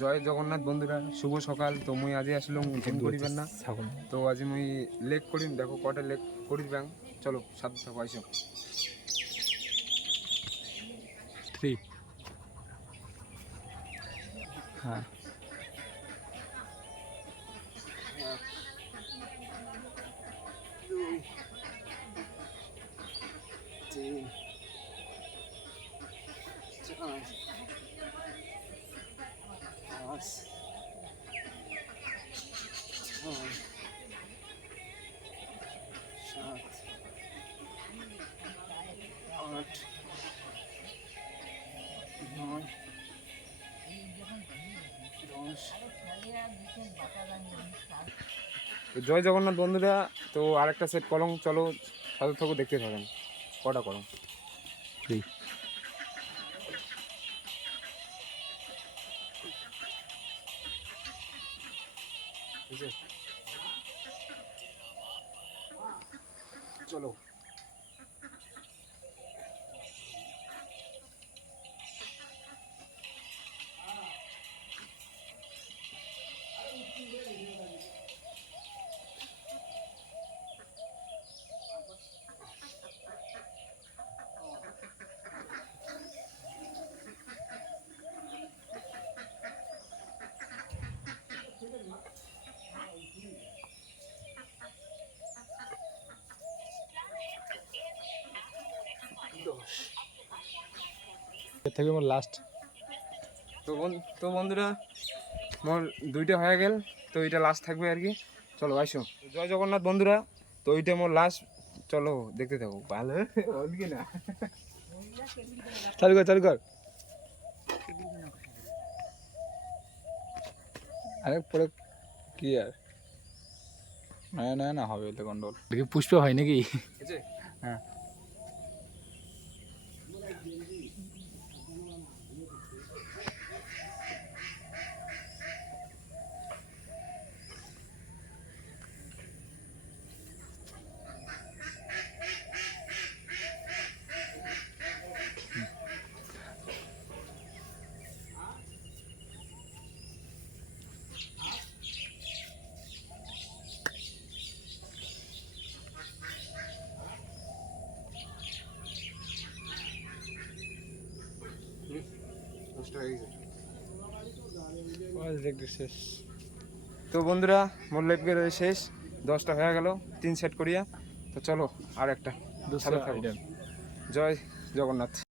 জয় জগন্নাথ বন্ধুরা, শুভ সকাল। তো মুই আজি আসলাম জিম করিবেন না, তো আজি মুই লেগ করিম। দেখো কটা লেগ করিবেন, চলো সাথে থাকো আইসো। 3 হ্যাঁ 2 3 4 5 6 7 8 9 10। জয় জগন্নাথ বন্ধুরা, তো আরেকটা সেট কলম, চলো সাথে থাকো, দেখতে থাকেন কটা কলম। 3 চলো এর থেকে মোর লাস্ট। তো বন্ধুরা, মোর দুইটা হয়ে গেল, তো এটা লাস্ট থাকবে আর কি। চলো আইসো। জয় জগন্নাথ বন্ধুরা, তো ওইটা মোর লাস্ট, চলো দেখতে থাকো। ভালো কি না, চালু কর আরে পরে কি আর না হবে তো গন্ডল দেখি পুষ্প হয় নাকি। হ্যাঁ শেষ। তো বন্ধুরা, মোর লেগ শেষ, 10টা হয়ে গেল 3 সেট করিয়া। তো চলো আর একটা সাথে থাকো। জয় জগন্নাথ।